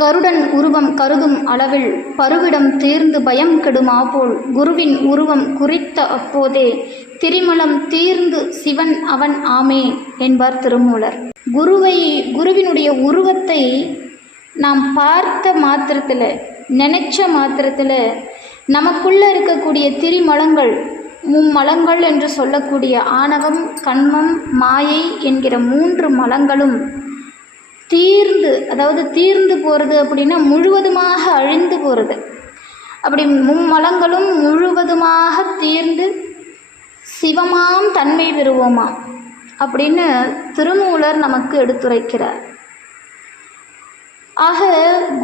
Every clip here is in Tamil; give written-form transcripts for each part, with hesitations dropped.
கருடன் உருவம் கருதும் அளவில் பருவிடம் தீர்ந்து பயம் கெடுமா போல் குருவின் உருவம் குறித்த அப்போதே திரிமலம் தீர்ந்து சிவன் அவன் ஆமே என்பார் திருமூலர். குருவினுடைய உருவத்தை நாம் பார்த்த மாத்திரத்தில், நினைச்ச மாத்திரத்தில் நமக்குள்ளே இருக்கக்கூடிய திரிமலங்கள், மும்மலங்கள் என்று சொல்லக்கூடிய ஆணவம், கண்மம், மாயை என்கிற 3 மலங்களும் தீர்ந்து, அதாவது தீர்ந்து போகிறது அப்படின்னா முழுவதுமாக அழிந்து போகிறது. அப்படி மும்மலங்களும் முழுவதுமாக தீர்ந்து சிவமாம் தன்மை பெறுவோமா அப்படின்னு திருமூலர் நமக்கு எடுத்துரைக்கிறார். ஆக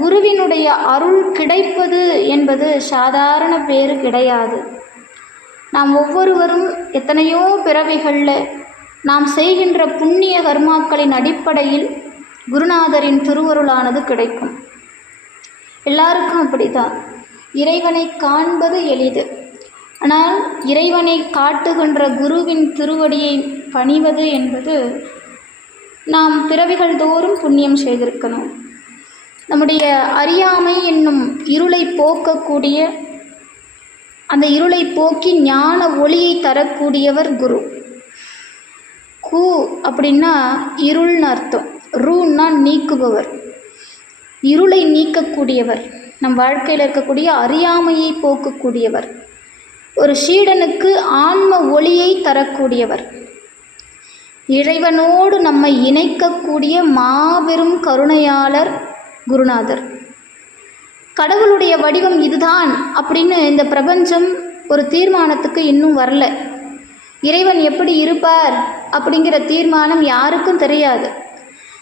குருவினுடைய அருள் கிடைப்பது என்பது சாதாரண பேறு கிடையாது. நாம் ஒவ்வொருவரும் எத்தனையோ பிறவிகளில் நாம் செய்கின்ற புண்ணிய கர்மாக்களின் அடிப்படையில் குருநாதரின் திருவருளானது கிடைக்கும். எல்லாருக்கும் அப்படித்தான். இறைவனை காண்பது எளிது. ஆனால் இறைவனை காட்டுகின்ற குருவின் திருவடியை பணிவது என்பது நாம் பிறவிகள் தோறும் புண்ணியம் செய்திருக்கணும். நம்முடைய அறியாமை என்னும் இருளை போக்கக்கூடிய, அந்த இருளை போக்கி ஞான ஒளியை தரக்கூடியவர் குரு. கு அப்படின்னா இருள்னு அர்த்தம். ரூன்னா நீக்குபவர், இருளை நீக்கக்கூடியவர், நம் வாழ்க்கையில் இருக்கக்கூடிய அறியாமையை போக்கக்கூடியவர், ஒரு சீடனுக்கு ஆன்ம ஒளியை தரக்கூடியவர், இறைவனோடு நம்மை இணைக்கக்கூடிய மாபெரும் கருணையாளர் குருநாதர். கடவுளுடைய வடிவம் இதுதான் அப்படின்னு இந்த பிரபஞ்சம் ஒரு தீர்மானத்துக்கு இன்னும் வரல. இறைவன் எப்படி இருப்பார் அப்படிங்கிற தீர்மானம் யாருக்கும் தெரியாது.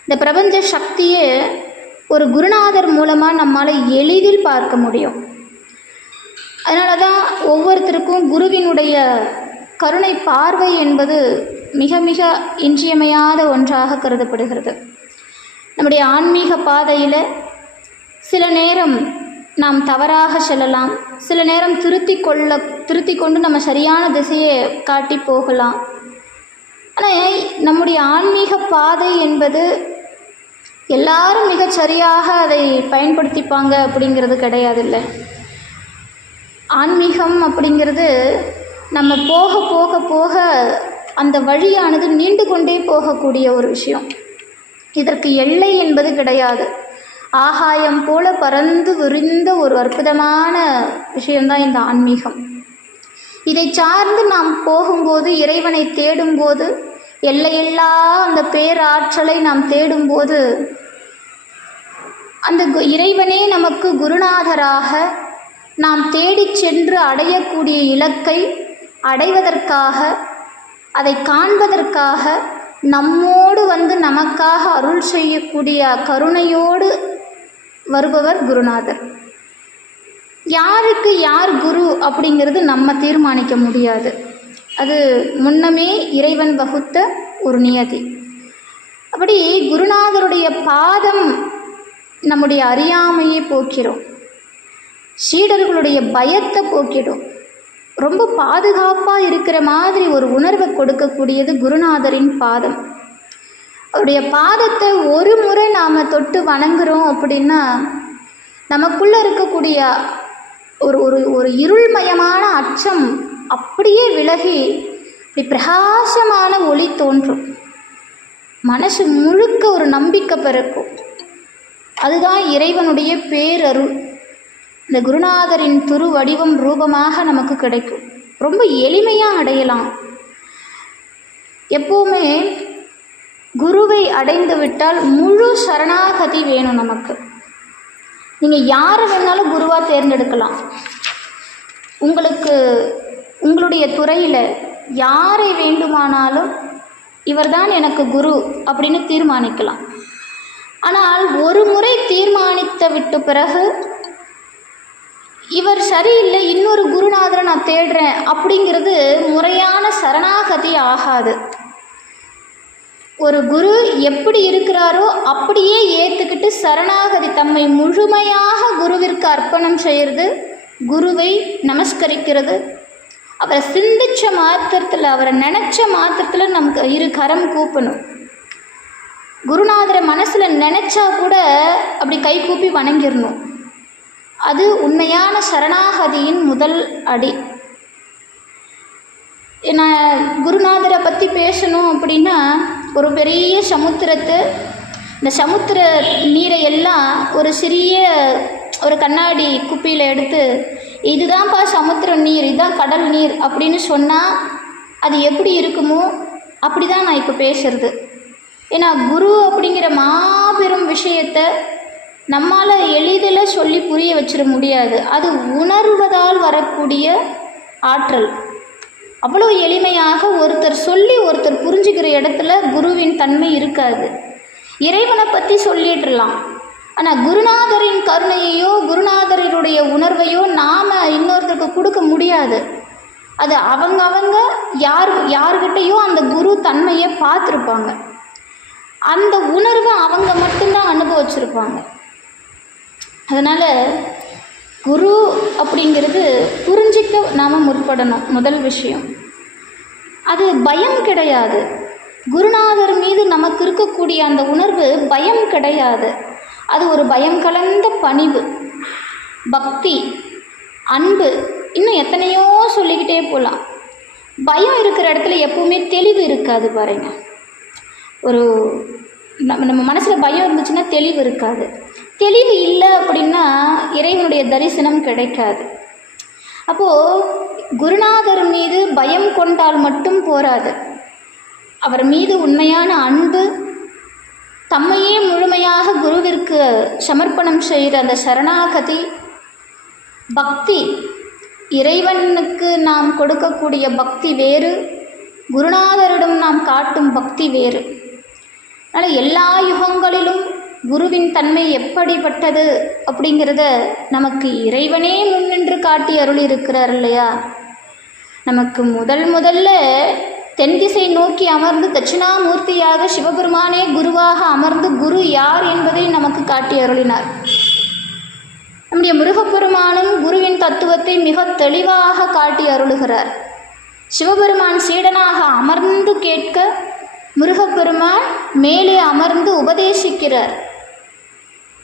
இந்த பிரபஞ்ச சக்தியை ஒரு குருநாதர் மூலமாக நம்மால் எளிதில் பார்க்க முடியும். அதனால தான் ஒவ்வொருத்தருக்கும் குருவினுடைய கருணை பார்வை என்பது மிக மிக இன்றியமையாத ஒன்றாக கருதப்படுகிறது. நம்முடைய ஆன்மீக பாதையில் சில நேரம் நாம் தவறாக செல்லலாம், சில நேரம் திருத்தி கொண்டு நம்ம சரியான திசையை காட்டி போகலாம். ஆனால் நம்முடைய ஆன்மீக பாதை என்பது எல்லாரும் மிக சரியாக அதை பயன்படுத்திப்பாங்க அப்படிங்கிறது கிடையாது. இல்லை, ஆன்மீகம் அப்படிங்கிறது நம்ம போக போக போக அந்த வழியானது நீண்டு கொண்டே போகக்கூடிய ஒரு விஷயம். இதற்கு எல்லை என்பது கிடையாது. ஆகாயம் போல பறந்து விரிந்த ஒரு அற்புதமான விஷயம்தான் இந்த ஆன்மீகம். இதை சார்ந்து நாம் போகும்போது, இறைவனை தேடும்போது, எல்லையில்லா அந்த பேராற்றலை நாம் தேடும்போது, அந்த இறைவனே நமக்கு குருநாதராக நாம் தேடிச் சென்று அடையக்கூடிய இலக்கை அடைவதற்காக, அதை காண்பதற்காக நம்மோடு வந்து நமக்காக அருள் செய்யக்கூடிய கருணையோடு வருபவர் குருநாதர். யாருக்கு யார் குரு அப்படிங்கிறது நம்ம தீர்மானிக்க முடியாது. அது முன்னமே இறைவன் வகுத்த ஒரு நியதி. அப்படி குருநாதருடைய பாதம் நம்முடைய அறியாமையை போக்கிறோம், சீடர்களுடைய பயத்தை போக்கிடும். ரொம்ப பாதுகாப்பாக இருக்கிற மாதிரி ஒரு உணர்வை கொடுக்கக்கூடியது குருநாதரின் பாதம். அவருடைய பாதத்தை ஒரு முறை நாம் தொட்டு வணங்குறோம் அப்படின்னா நமக்குள்ளே இருக்கக்கூடிய ஒரு ஒரு ஒரு இருள்மயமான அச்சம் அப்படியே விலகி இப்படி பிரகாசமான ஒளி தோன்றும். மனசு முழுக்க ஒரு நம்பிக்கை பிறக்கும். அதுதான் இறைவனுடைய பேரருள். இந்த குருநாதரின் திருவடிவம் ரூபமாக நமக்கு கிடைக்கும். ரொம்ப எளிமையாக அடையலாம். எப்போவுமே குருவை அடைந்து விட்டால் முழு சரணாகதி வேணும் நமக்கு. நீங்கள் யாரை வேணாலும் குருவாக தேர்ந்தெடுக்கலாம். உங்களுடைய துறையில் யாரை வேண்டுமானாலும் இவர்தான் எனக்கு குரு அப்படின்னு தீர்மானிக்கலாம். ஆனால் ஒரு முறை தீர்மானித்து விட்ட பிறகு இவர் சரியில்லை, இன்னொரு குருநாதரை நான் தேடுறேன் அப்படிங்கிறது முறையான சரணாகதி ஆகாது. ஒரு குரு எப்படி இருக்கிறாரோ அப்படியே ஏற்றுக்கிட்டு சரணாகதி, தம்மை முழுமையாக குருவிற்கு அர்ப்பணம் செய்கிறது, குருவை நமஸ்கரிக்கிறது, அவரை சிந்திச்ச மாத்திரத்தில், அவரை நினச்ச மாத்திரத்தில் நமக்கு இரு கரம் கூப்பணும். குருநாதரை மனசில் நினச்சா கூட அப்படி கை கூப்பி வணங்கிடணும். அது உண்மையான சரணாகதியின் முதல் அடி. நான் குருநாதரை பற்றி பேசணும் அப்படின்னா ஒரு பெரிய சமுத்திரத்தை, இந்த சமுத்திர நீரை எல்லாம் ஒரு சிறிய ஒரு கண்ணாடி குப்பியில் எடுத்து இதுதான்ப்பா சமுத்திர நீர், இதுதான் கடல் நீர் அப்படின்னு சொன்னால் அது எப்படி இருக்குமோ அப்படி தான் நான் இப்போ பேசுகிறது. ஏன்னா குரு அப்படிங்கிற மாபெரும் விஷயத்தை நம்மால் எளிதில் சொல்லி புரிய வச்சிட முடியாது. அது உணர்வதால் வரக்கூடிய ஆற்றல். அவ்வளோ எளிமையாக ஒருத்தர் சொல்லி ஒருத்தர் புரிஞ்சுக்கிற இடத்துல குருவின் தன்மை இருக்காது. இறைவனை பற்றி சொல்லிடலாம், ஆனால் குருநாதரின் கருணையையோ குருநாதருடைய உணர்வையோ நாம் இன்னொருத்தருக்கு கொடுக்க முடியாது. அது அவங்க யார்கிட்டையோ அந்த குரு தன்மையை பார்த்துருப்பாங்க, அந்த உணர்வை அவங்க மட்டும்தான் அனுபவிச்சிருப்பாங்க. அதனால் குரு அப்படிங்கிறது புரிஞ்சிக்க நாம் முற்படணும். முதல் விஷயம் அது பயம் கிடையாது. குருநாதர் மீது நமக்கு இருக்கக்கூடிய அந்த உணர்வு பயம் கிடையாது. அது ஒரு பயம் கலந்த பணிவு, பக்தி, அன்பு, இன்னும் எத்தனையோ சொல்லிக்கிட்டே போகலாம். பயம் இருக்கிற இடத்துல எப்பவுமே தெளிவு இருக்காது பாருங்க. ஒரு நம்ம மனசில் பயம் இருந்துச்சுன்னா தெளிவு இருக்காது. தெளிவு இல்லை அப்படின்னா இறைவனுடைய தரிசனம் கிடைக்காது. அப்போது குருநாதர் மீது பயம் கொண்டால் மட்டும் போராது. அவர் மீது உண்மையான அன்பு, தம்மையே முழுமையாக குருவிற்கு சமர்ப்பணம் செய்கிற அந்த சரணாகதி, பக்தி, இறைவனுக்கு நாம் கொடுக்கக்கூடிய பக்தி வேறு, குருநாதரிடம் நாம் காட்டும் பக்தி வேறு. அதனால் எல்லா யுகங்களிலும் குருவின் தன்மை எப்படிப்பட்டது அப்படிங்கிறத நமக்கு இறைவனே முன்னின்று காட்டி அருள் இருக்கிறார் இல்லையா. நமக்கு முதல்ல தென் திசை நோக்கி அமர்ந்து தட்சிணாமூர்த்தியாக சிவபெருமானே குருவாக அமர்ந்து குரு யார் என்பதை நமக்கு காட்டி அருளினார். நம்முடைய முருகப்பெருமானும் குருவின் தத்துவத்தை மிக தெளிவாக காட்டி அருளுகிறார். சிவபெருமான் சீடனாக அமர்ந்து கேட்க முருகப்பெருமான் மேலே அமர்ந்து உபதேசிக்கிறார்.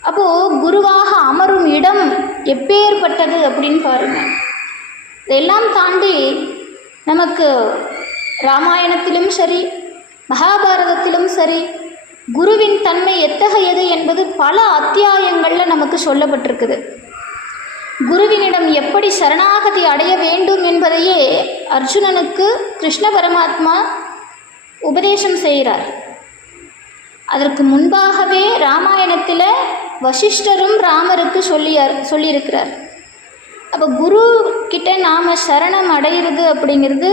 அப்போது குருவாக அமரும் இடம் எப்பேற்பட்டது அப்படின்னு பாருங்கள். இதெல்லாம் தாண்டி நமக்கு ராமாயணத்திலும் சரி மகாபாரதத்திலும் சரி குருவின் தன்மை எத்தகையது என்பது பல அத்தியாயங்களில் நமக்கு சொல்லப்பட்டிருக்குது. குருவினிடம் எப்படி சரணாகதி அடைய வேண்டும் என்பதையே அர்ஜுனனுக்கு கிருஷ்ண பரமாத்மா உபதேசம் செய்கிறார். அதற்கு முன்பாகவே ராமாயணத்தில் வசிஷ்டரும் ராமருக்கு சொல்லியிருக்கிறார். அப்போ குரு கிட்ட நாம் சரணம் அடைகிறது அப்படிங்கிறது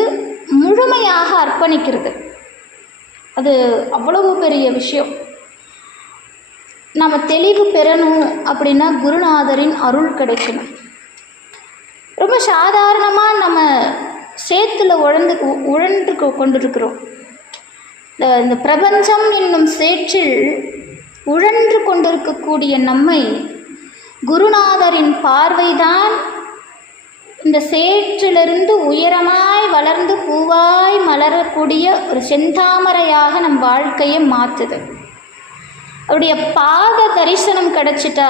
முழுமையாக அர்ப்பணிக்கிறது. அது அவ்வளவு பெரிய விஷயம். நாம் தெளிவு பெறணும் அப்படின்னா குருநாதரின் அருள் கிடைக்கணும். ரொம்ப சாதாரணமாக நம்ம சேத்துல உழன்று கொண்டிருக்கிறோம். இந்த பிரபஞ்சம் என்னும் சேற்றில் உழன்று கொண்டிருக்கக்கூடிய நம்மை குருநாதரின் பார்வைதான் இந்த சேற்றிலிருந்து உயரமாய் வளர்ந்து பூவாய் மலரக்கூடிய ஒரு செந்தாமரையாக நம் வாழ்க்கையை மாற்றுது. அவருடைய பாத தரிசனம் கிடைச்சிட்டா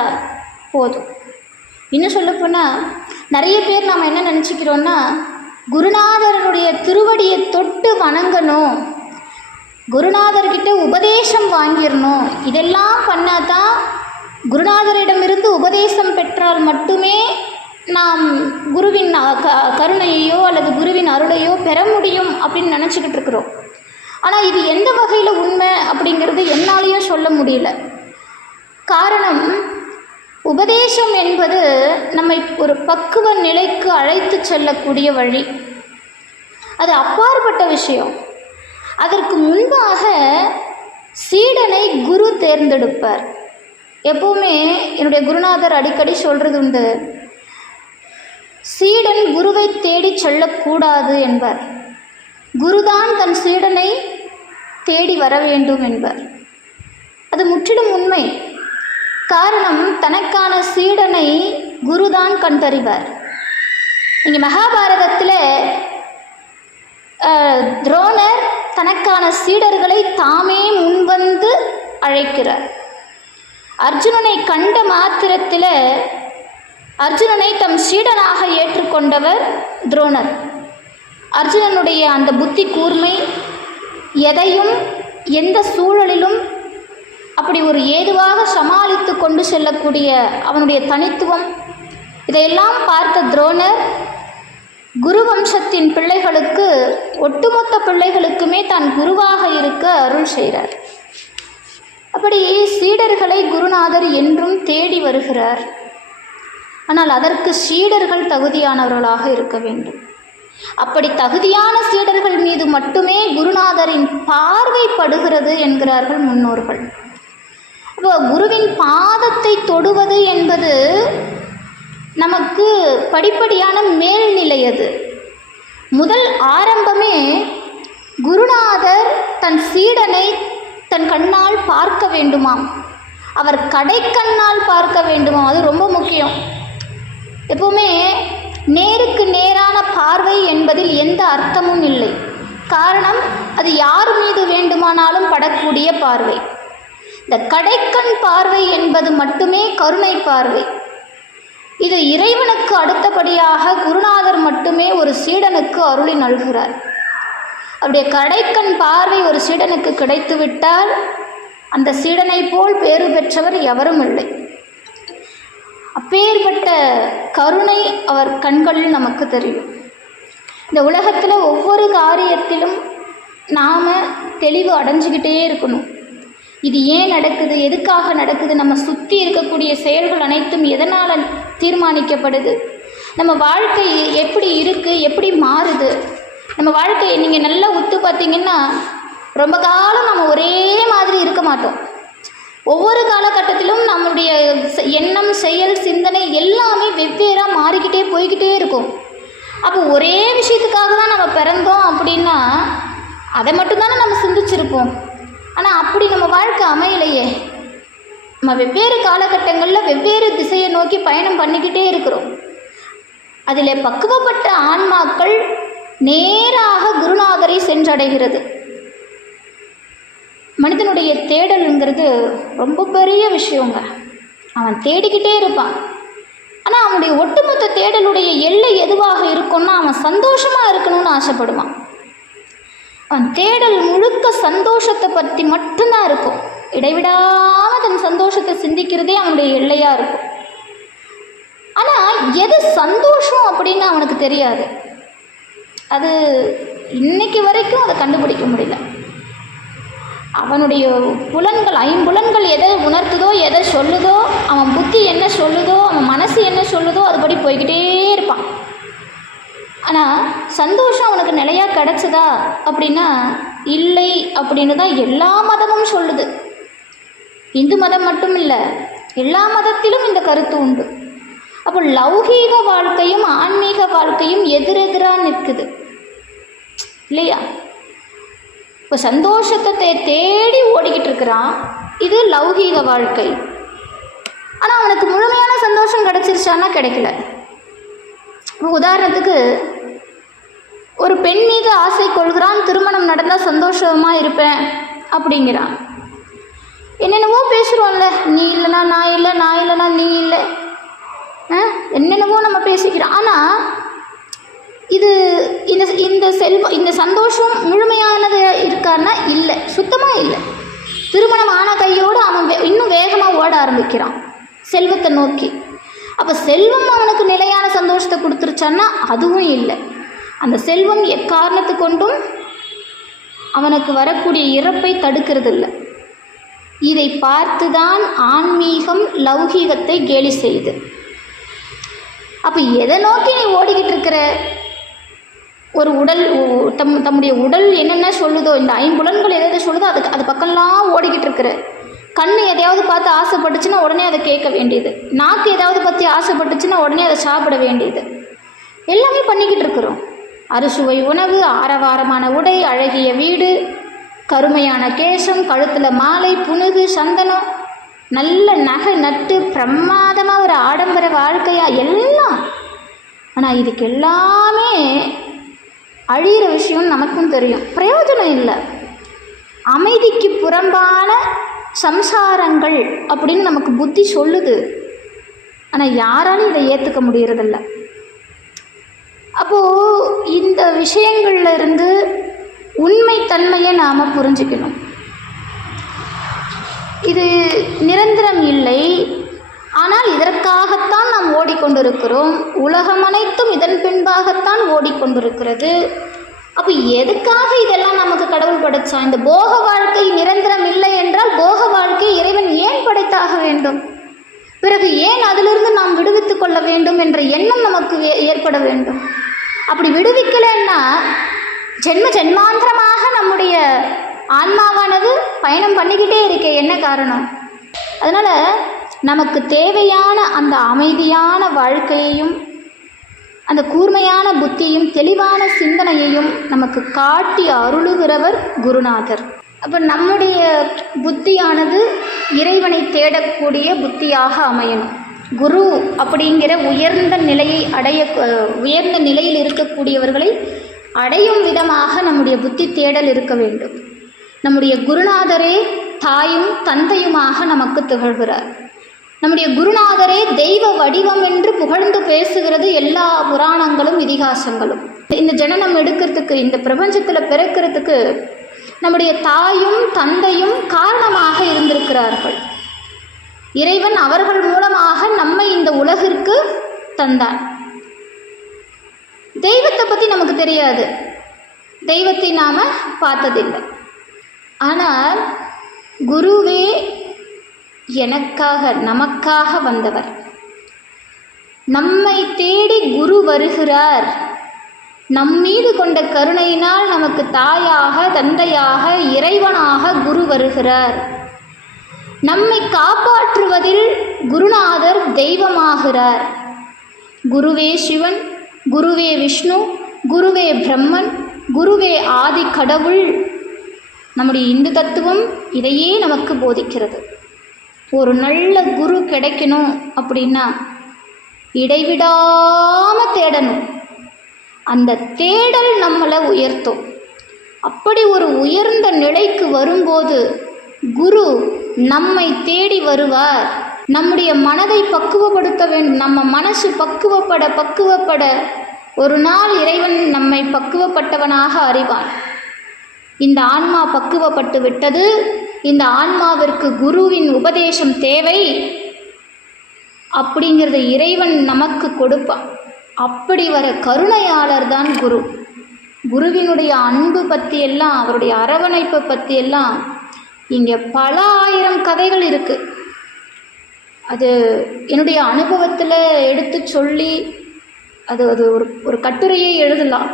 போதும். இன்னும் சொல்லப்போனால் நிறைய பேர் நாம் என்ன நினச்சிக்கிறோன்னா, குருநாதருடைய திருவடியை தொட்டு வணங்கணும், குருநாதர்கிட்ட உபதேசம் வாங்கிடணும், இதெல்லாம் பண்ணாதான் குருநாதரிடமிருந்து உபதேசம் பெற்றால் மட்டுமே நாம் குருவின் கருணையையோ அல்லது குருவின் அருளையோ பெற முடியும் அப்படின்னு நினச்சிக்கிட்டு இருக்கிறோம். ஆனால் இது எந்த வகையில் உண்மை அப்படிங்கிறது என்னாலேயும் சொல்ல முடியல. காரணம், உபதேசம் என்பது நம்மை ஒரு பக்குவ நிலைக்கு அழைத்து செல்லக்கூடிய வழி. அது அப்பாற்பட்ட விஷயம். அதற்கு முன்பாக சீடனை குரு தேர்ந்தெடுப்பார். எப்போவுமே என்னுடைய குருநாதர் அடிக்கடி சொல்கிறது உண்டு, சீடன் குருவை தேடி செல்லக்கூடாது என்பார். குருதான் தன் சீடனை தேடி வர வேண்டும் என்பார். அது முற்றிலும் உண்மை. காரணம், தனக்கான சீடனை குருதான் கண்டறிவார். இங்கே மகாபாரதத்தில் துரோணர் தனக்கான சீடர்களை தாமே முன்வந்து அழைக்கிறார். அர்ஜுனனை கண்ட மாத்திரத்தில் அர்ஜுனனை தம் சீடனாக ஏற்றுக்கொண்டவர் துரோணர். அர்ஜுனனுடைய அந்த புத்தி கூர்மை, எதையும் எந்த சூழலிலும் அப்படி ஒரு ஏதுவாக சமாளித்து கொண்டு செல்லக்கூடிய அவனுடைய தனித்துவம், இதையெல்லாம் பார்த்த துரோணர் குரு வம்சத்தின் பிள்ளைகளுக்கு, ஒட்டுமொத்த பிள்ளைகளுக்குமே தான் குருவாக இருக்க அருள் செய்கிறார். அப்படி சீடர்களை குருநாதர் என்றும் தேடி வருகிறார். ஆனால் அதற்கு சீடர்கள் தகுதியானவர்களாக இருக்க வேண்டும். அப்படி தகுதியான சீடர்கள் மீது மட்டுமே குருநாதரின் பார்வை படுகிறது என்கிறார்கள் முன்னோர்கள். அப்போ குருவின் பாதத்தை தொடுவது என்பது நமக்கு படிப்படியான மேல்நிலை. அது முதல் ஆரம்பமே குருநாதர் தன் சீடனை தன் கண்ணால் பார்க்க வேண்டுமாம், அவர் கடைக்கண்ணால் பார்க்க வேண்டுமாம். அது ரொம்ப முக்கியம். எப்பவுமே நேருக்கு நேரான பார்வை என்பதில் எந்த அர்த்தமும் இல்லை. காரணம், அது யார் மீது வேண்டுமானாலும் படக்கூடிய பார்வை. இந்த கடைக்கண் பார்வை என்பது மட்டுமே கருணை பார்வை. இது இறைவனுக்கு அடுத்தபடியாக குருநாதர் மட்டுமே ஒரு சீடனுக்கு அருளி நல்கிறார். அப்படியே கடைக்கண் பார்வை ஒரு சீடனுக்கு கிடைத்துவிட்டால் அந்த சீடனை போல் பேறு பெற்றவர் எவரும் இல்லை. அப்பேற்பட்ட கருணை அவர் கண்களில் நமக்கு தெரியும். இந்த உலகத்தில் ஒவ்வொரு காரியத்திலும் நாம் தெளிவு அடைஞ்சிக்கிட்டே இருக்கணும். இது ஏன் நடக்குது, எதுக்காக நடக்குது, நம்ம சுற்றி இருக்கக்கூடிய செயல்கள் அனைத்தும் எதனால் தீர்மானிக்கப்படுது, நம்ம வாழ்க்கை எப்படி இருக்குது, எப்படி மாறுது. நம்ம வாழ்க்கையை நீங்கள் நல்லா உத்து பார்த்தீங்கன்னா ரொம்ப காலம் நம்ம ஒரே மாதிரி இருக்க மாட்டோம். ஒவ்வொரு காலகட்டத்திலும் நம்மளுடைய எண்ணம், செயல், சிந்தனை எல்லாமே வெவ்வேறாக மாறிக்கிட்டே போய்கிட்டே இருக்கும். அப்போ ஒரே விஷயத்துக்காக தான் நம்ம பிறந்தோம் அப்படின்னா அதை மட்டும்தானே நம்ம சிந்திச்சிருப்போம். ஆனால் அப்படி நம்ம வாழ்க்கை அமையலையே. நம்ம வெவ்வேறு காலகட்டங்களில் வெவ்வேறு திசையை நோக்கி பயணம் பண்ணிக்கிட்டே இருக்கிறோம். அதில் பக்குவப்பட்ட ஆன்மாக்கள் நேராக குருநாதரை சென்றடைகிறது. மனிதனுடைய தேடலுங்கிறது ரொம்ப பெரிய விஷயங்க. அவன் தேடிக்கிட்டே இருப்பான். ஆனால் அவனுடைய ஒட்டுமொத்த தேடலுடைய எல்லை எதுவாக இருக்கும்னா அவன் சந்தோஷமாக இருக்கணும்னு ஆசைப்படுவான். அவன் தேடல் முழுக்க சந்தோஷத்தை பற்றி மட்டும்தான் இருக்கும். இடைவிடாமல் தன் சந்தோஷத்தை சிந்திக்கிறதே அவனுடைய எல்லையாக இருக்கும். ஆனால் எது சந்தோஷம் அப்படின்னு அவனுக்கு தெரியாது. அது இன்னைக்கு வரைக்கும் அதை கண்டுபிடிக்க முடியல. அவனுடைய புலன்கள், ஐம்புலன்கள் எதை உணர்த்துதோ, எதை சொல்லுதோ, அவன் புத்தி என்ன சொல்லுதோ, அவன் மனசு என்ன சொல்லுதோ அதுபடி போய்கிட்டே இருப்பான். ஆனால் சந்தோஷம் அவனுக்கு நிலையாக கிடச்சதா அப்படின்னா இல்லை அப்படின்னு தான் எல்லா மதமும் சொல்லுது. இந்து மதம் மட்டும் இல்லை, எல்லா மதத்திலும் இந்த கருத்து உண்டு. அப்போ லௌகீக வாழ்க்கையும் ஆன்மீக வாழ்க்கையும் எதிரெதிராக நிற்குது இல்லையா? இப்போ சந்தோஷத்தை தேடி ஓடிக்கிட்டு இருக்கிறான், இது லௌகீக வாழ்க்கை. ஆனால் அவனுக்கு முழுமையான சந்தோஷம் கிடைச்சிருச்சான்னா கிடைக்கல. உதாரணத்துக்கு ஒரு பெண் மீது ஆசை கொள்கிறான், திருமணம் நடந்தால் சந்தோஷமாக இருப்பேன் அப்படிங்கிறான். என்னென்னவோ பேசுகிறோம்ல, நீ இல்லைனா நான் இல்லை, நான் இல்லைனா நீ இல்லை, என்னென்னவோ நம்ம பேசிக்கிறோம். ஆனால் இது இந்த செல்வம், இந்த சந்தோஷம் முழுமையானது இருக்கான்னா இல்லை, சுத்தமாக இல்லை. திருமணம் ஆன கையோடு அவன் இன்னும் வேகமாக ஓட ஆரம்பிக்கிறான் செல்வத்தை நோக்கி. அப்போ செல்வம் அவனுக்கு நிலையான சந்தோஷத்தை கொடுத்துருச்சான்னா அதுவும் இல்லை. அந்த செல்வம் எக்காரணத்து கொண்டும் அவனுக்கு வரக்கூடிய இறப்பை தடுக்கிறது இல்லை. இதை பார்த்து தான் ஆன்மீகம் லௌகீகத்தை கேலி செய்யுது. அப்போ எதை நோக்கி நீ ஓடிக்கிட்டு இருக்கிற? ஒரு உடல், தம்முடைய உடல் என்னென்ன சொல்லுதோ, இந்த ஐம்புலன்கள் எதை சொல்லுதோ அது பக்கம்லாம் ஓடிக்கிட்டு இருக்கிற. கண் எதையாவது பார்த்து ஆசைப்பட்டுச்சுன்னா உடனே அதை கேட்க வேண்டியது. நாக்கு ஏதாவது பற்றி ஆசைப்பட்டுச்சுன்னா உடனே அதை சாப்பிட வேண்டியது. எல்லாமே பண்ணிக்கிட்டு இருக்கிறோம். அறுசுவை உணவு, ஆரவாரமான உடை, அழகிய வீடு, கருமையான கேசம், கழுத்தில் மாலை, புனுகு, சந்தனம், நல்ல நகை நட்டு பிரமாதமாக ஒரு ஆடம்பர வாழ்க்கையாக எல்லாம். ஆனால் இதுக்கு எல்லாமே அழியிற விஷயம் நமக்கும் தெரியும். பிரயோஜனம் இல்லை. அமைதிக்கு புறம்பான சம்சாரங்கள் அப்படின்னு நமக்கு புத்தி சொல்லுது. ஆனால் யாராலும் இதை ஏற்றுக்க முடியறதில்ல. அப்போது இந்த விஷயங்கள்ல இருந்து உண்மைத்தன்மையை நாம் புரிஞ்சுக்கணும். இது நிரந்தரம் இல்லை, ஆனால் இதற்காகத்தான் நாம் ஓடிக்கொண்டிருக்கிறோம். உலகம் அனைத்தும் இதன் பின்பாகத்தான் ஓடிக்கொண்டிருக்கிறது. அப்போ எதுக்காக இதெல்லாம் நமக்கு கடவுள் படைத்தான்? இந்த போக வாழ்க்கை நிரந்தரம் இல்லை என்றால் போக வாழ்க்கையை இறைவன் ஏன் படைத்தாக வேண்டும்? பிறகு ஏன் அதிலிருந்து நாம் விடுவித்துக் கொள்ள வேண்டும் என்ற எண்ணம் நமக்கு ஏற்பட வேண்டும். அப்படி விடுவிக்கலைன்னா ஜென்ம ஜென்மாந்திரமாக நம்முடைய ஆன்மாவானது பயணம் பண்ணிக்கிட்டே இருக்கே, என்ன காரணம்? அதனால் நமக்கு தேவையான அந்த அமைதியான வாழ்க்கையையும் அந்த கூர்மையான புத்தியும் தெளிவான சிந்தனையையும் நமக்கு காட்டி அருளுகிறவர் குருநாதர். அப்போ நம்முடைய புத்தியானது இறைவனை தேடக்கூடிய புத்தியாக அமையணும். குரு அப்படிங்கிற உயர்ந்த நிலையில் இருக்கக்கூடியவர்களை அடையும் விதமாக நம்முடைய புத்தி தேடல் இருக்க வேண்டும். நம்முடைய குருநாதரே தாயும் தந்தையுமாக நமக்கு திகழ்கிறார். நம்முடைய குருநாதரே தெய்வ வடிவம் என்று புகழ்ந்து பேசுகிறது எல்லா புராணங்களும் இதிகாசங்களும். இந்த ஜனனம் எடுக்கிறதுக்கு, இந்த பிரபஞ்சத்தில் பிறக்கிறதுக்கு நம்முடைய தாயும் தந்தையும் காரணமாக இருந்திருக்கிறார்கள். இறைவன் அவர்கள் மூலமாக நம்மை இந்த உலகிற்கு தந்தான். தெய்வத்தை பற்றி நமக்கு தெரியாது, தெய்வத்தை நாம் பார்த்ததில்லை. ஆனால் குருவே எனக்காக நமக்காக வந்தவர். நம்மை தேடி குரு வருகிறார். நம்மீது கொண்ட கருணையினால் நமக்கு தாயாக தந்தையாக இறைவனாக குரு வருகிறார். நம்மை காப்பாற்றுவதில் குருநாதர் தெய்வமாகிறார். குருவே சிவன், குருவே விஷ்ணு, குருவே பிரம்மன், குருவே ஆதி கடவுள். நம்முடைய இந்து தத்துவம் இதையே நமக்கு போதிக்கிறது. ஒரு நல்ல குரு கிடைக்கணும் அப்படின்னா இடைவிடாமல் தேடணும். அந்த தேடல் நம்மளை உயர்த்தும். அப்படி ஒரு உயர்ந்த நிலைக்கு வரும்போது குரு நம்மை தேடி வருவார். நம்முடைய மனதை பக்குவப்படுத்த வேண்டும். நம்ம மனசு பக்குவப்பட ஒரு நாள் இறைவன் நம்மை பக்குவப்பட்டவனாக அறிவான். இந்த ஆன்மா பக்குவப்பட்டு விட்டது, இந்த ஆன்மாவிற்கு குருவின் உபதேசம் தேவை அப்படிங்கிறத இறைவன் நமக்கு கொடுப்பான். அப்படி வர கருணையாளர் தான் குரு. குருவினுடைய அன்பு பற்றியெல்லாம், அவருடைய அரவணைப்பை பற்றியெல்லாம் இங்கே பல ஆயிரம் கதைகள் இருக்குது. அது என்னுடைய அனுபவத்தில் எடுத்து சொல்லி அது ஒரு கட்டுரையை எழுதலாம்.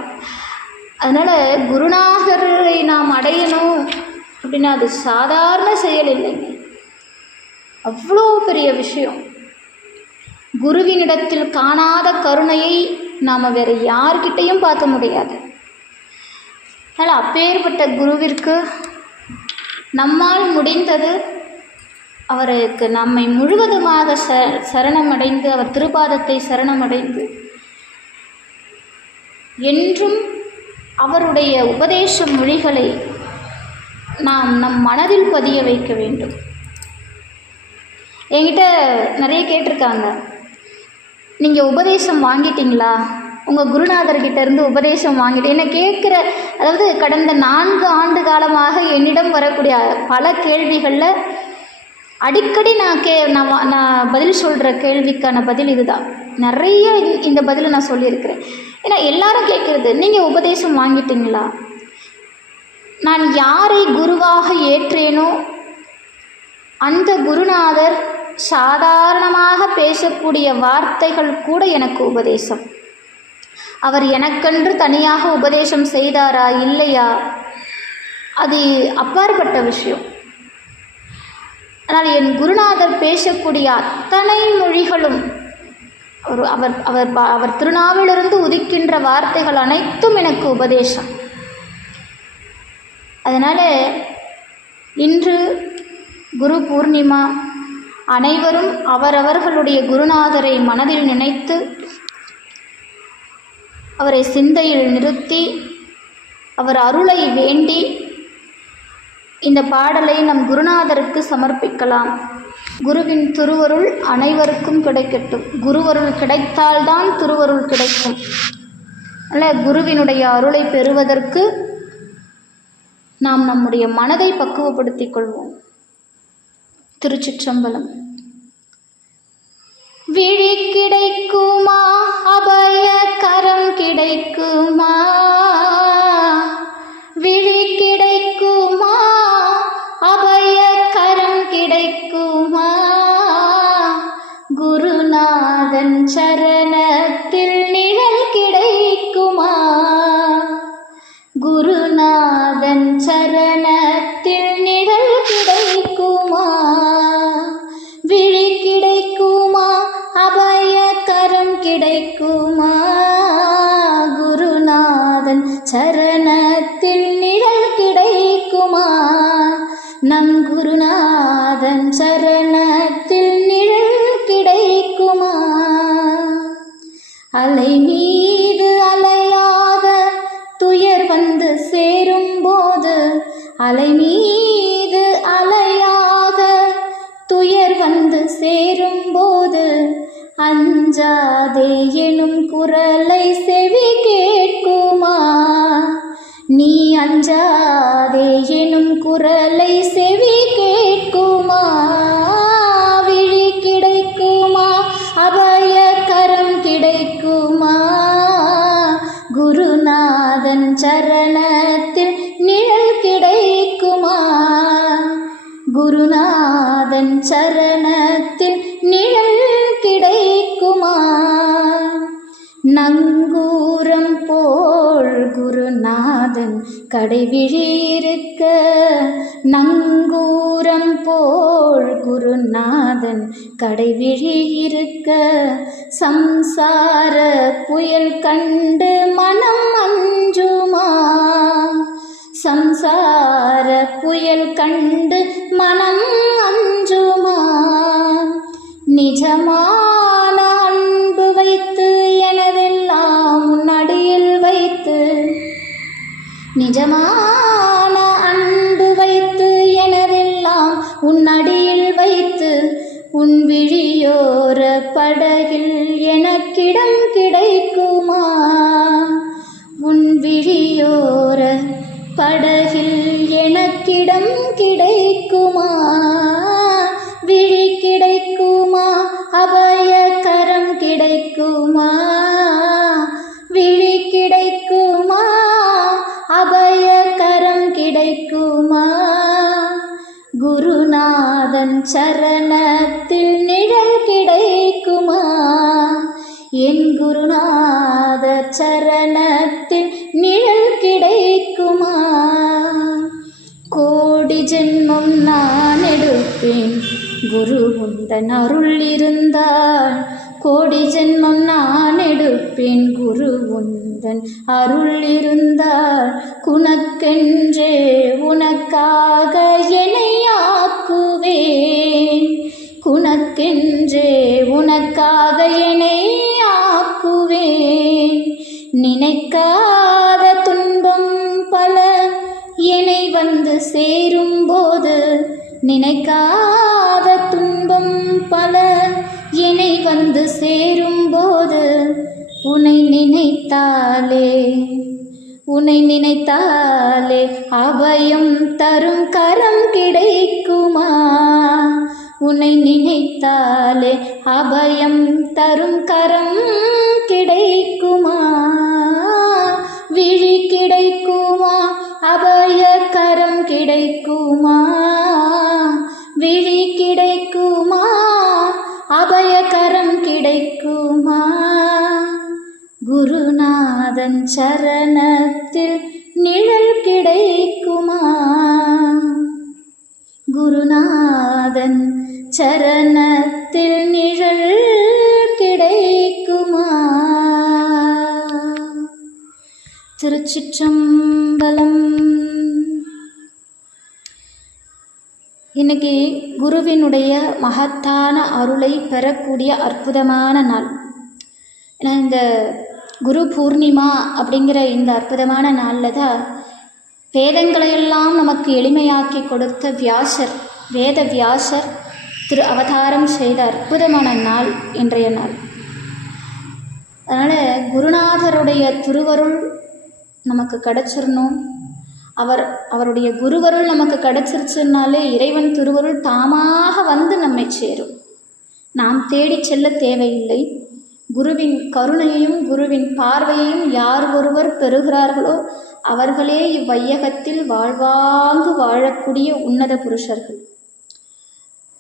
அதனால் குருநாதரை நாம் அடையணும் அப்படின்னா அது சாதாரண செயல் இல்லைங்க, அவ்வளோ பெரிய விஷயம். குருவினிடத்தில் காணாத கருணையை நாம் வேறு யார்கிட்டையும் பார்க்க முடியாது. அதனால் அப்பேற்பட்ட குருவிற்கு நம்மால் முடிந்தது அவருக்கு நம்மை முழுவதுமாக சரணமடைந்து, அவர் திருப்பாதத்தை சரணமடைந்து என்றும் அவருடைய உபதேச மொழிகளை நாம் நம் மனதில் பதிய வைக்க வேண்டும். என்கிட்ட நிறைய கேட்டிருக்காங்க, நீங்கள் உபதேசம் வாங்கிட்டீங்களா, உங்கள் குருநாதர்கிட்ட இருந்து உபதேசம் வாங்கிட்டு என்ன கேட்குற. அதாவது கடந்த 4 ஆண்டு காலமாக என்னிடம் வரக்கூடிய பல கேள்விகளில் அடிக்கடி நான் பதில் சொல்கிற கேள்விக்கான பதில் இதுதான். நிறைய இந்த பதிலை நான் சொல்லியிருக்கிறேன். ஏன்னா எல்லாரும் கேட்குறது, நீங்கள் உபதேசம் வாங்கிட்டீங்களா? நான் யாரை குருவாக ஏற்றேனோ அந்த குருநாதர் சாதாரணமாக பேசக்கூடிய வார்த்தைகள் கூட எனக்கு உபதேசம். அவர் எனக்கென்று தனியாக உபதேசம் செய்தாரா இல்லையா அது அப்பாற்பட்ட விஷயம். ஆனால் என் குருநாதர் பேசக்கூடிய அத்தனை மொழிகளும் அவர் திருநாவிலிருந்து உதிக்கின்ற வார்த்தைகள் அனைத்தும் எனக்கு உபதேசம். அதனால் இன்று குரு பூர்ணிமா, அனைவரும் அவரவர்களுடைய குருநாதரை மனதில் நினைத்து அவரை சிந்தையில் நிறுத்தி அவர் அருளை வேண்டி இந்த பாடலை நம் குருநாதருக்கு சமர்ப்பிக்கலாம். குருவின் திருவருள் அனைவருக்கும் கிடைக்கட்டும். குருவருள் கிடைத்தால்தான் திருவருள் கிடைக்கும். குருவினுடைய அருளை பெறுவதற்கு நாம் நம்முடைய மனதை பக்குவப்படுத்திக் கொள்வோம். திருச்சிற்றம்பலம். விழி கிடைக்குமா, அபய கரம் கிடைக்குமா, விழி கிடைக்குமா, அபய கரம் கிடைக்குமா, குருநாதன் சரணத்தில் நிழல் கிடைக்குமா, குருநாதன் சரணத்தில் நிழல் கிடைக்குமா, விழி கிடைக்குமா, அபய கரம் கிடைக்குமா, குருநாதன் சரணத்தில் நிழல் கிடைக்குமா, நம் குருநாதன் சரணத்தில் நிழல் கிடைக்குமா. அலை மீது அலையாக துயர் வந்து சேரும்போது, அலை மீது அலையாக துயர் வந்து சேரும்போது, அஞ்சாதே எனும் குரலை செவி கேட்குமா, நீ அஞ்சாதே எனும் குரலை செவி கேட்குமா, விழி கிடைக்குமா, அபய கரம் கிடைக்குமா, குருநாதன் சரணத்தில் நிழல் கிடைக்குமா, குருநாதன் சரணத்தில் நிழல் கிடைக்குமா. நங்கூரம் போல் குருநாதன் கடைவிழியிருக்க, நங்கூரம் போல் குருநாதன் கடைவிழியிருக்க, சம்சார புயல் கண்டு மனம் அஞ்சுமா, சம்சார புயல் கண்டு மனம் அஞ்சுமா, நிஜமான அன்பு வைத்து எனதெல்லாம் உன்னடியில் வைத்து, நிஜமான அன்பு வைத்து எனதெல்லாம் உன்னடியில் வைத்து, உன் விழியோர படகில் எனக்கிடம் கிடைக்குமா, உன் விழியோர படகில் எனக்கிடம் கிடைக்குமா, விழி கிடைக்குமா, அபய கரம் கிடைக்குமா, விழி கிடைக்குமா, அபய கரம் கிடைக்குமா, குருநாதன் சரணத்தில் நிழல் கிடைக்குமா, என் குருநாதர் சரணத்தில் நிழல் கிடைக்குமா. கோடி ஜென்மம் நான் எடுப்பேன் குரு உந்தன் அருள் இருந்தால், கோடி ஜென்மம் நான் எடுப்பேன் குரு உந்தன் அருள் இருந்தால், குணக்கென்றே உனக்காக என்னை ஆக்குவேன், குணக்கென்றே உனக்காக என்னை ஆக்குவேன், நினைக்காத துன்பம் பல என்னை வந்து சேரும்போது, நினைக்காத துன்பம் பல என்னை வந்து சேரும்போது, உன்னை நினைத்தாலே, உன்னை நினைத்தாலே அபயம் தரும் கரம் கிடைக்குமா, உன்னை நினைத்தாலே அபயம் தரும் கரம் கிடைக்குமா, விழி கிடைக்குமா, அபய கரம் கிடைக்குமா, விழி கிடைக்குமா, அபய கரம் கிடைக்குமா, குருநாதன் சரணத்தில் நிழல் கிடைக்குமா, குருநாதன் சரணத்தில் நிழல் கிடைக்குமா. திருச்சிற்றம்பலம். இன்னைக்கு குருவினுடைய மகத்தான அருளை பெறக்கூடிய அற்புதமான நாள். ஏன்னா இந்த குரு பூர்ணிமா அப்படிங்கிற இந்த அற்புதமான நாளில் தான் வேதங்களையெல்லாம் நமக்கு எளிமையாக்கி கொடுத்த வியாசர், வேத வியாசர் திரு அவதாரம் செய்த அற்புதமான நாள் இன்றைய நாள். அதனால் குருநாதருடைய திருவருள் நமக்கு கிடச்சிடணும். அவருடைய குருவருள் நமக்கு கிடச்சிருச்சுனாலே இறைவன் திருவருள் தாமாக வந்து நம்மை சேரும். நாம் தேடி செல்ல தேவையில்லை. குருவின் கருணையையும் குருவின் பார்வையையும் யார் ஒருவர் பெறுகிறார்களோ அவர்களே இவ்வையகத்தில் வாழ்வாங்கு வாழக்கூடிய உன்னத புருஷர்கள்.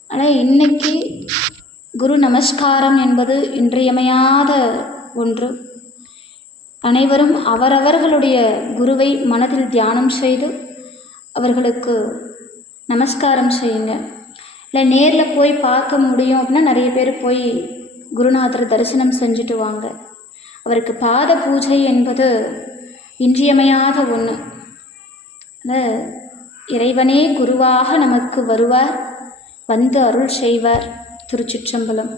ஆனால் இன்னைக்கு குரு நமஸ்காரம் என்பது இன்றியமையாத ஒன்று. அனைவரும் அவரவர்களுடைய குருவை மனதில் தியானம் செய்து அவர்களுக்கு நமஸ்காரம் செய்யுங்க. இல்லை நேரில் போய் பார்க்க முடியும் அப்படின்னா நிறைய பேர் போய் குருநாதர் தரிசனம் செஞ்சுட்டு வாங்க. அவருக்கு பாத பூஜை என்பது இன்றியமையாத ஒன்று. இறைவனே குருவாக நமக்கு வருவார், வந்து அருள் செய்வார். திருச்சிற்றம்பலம்.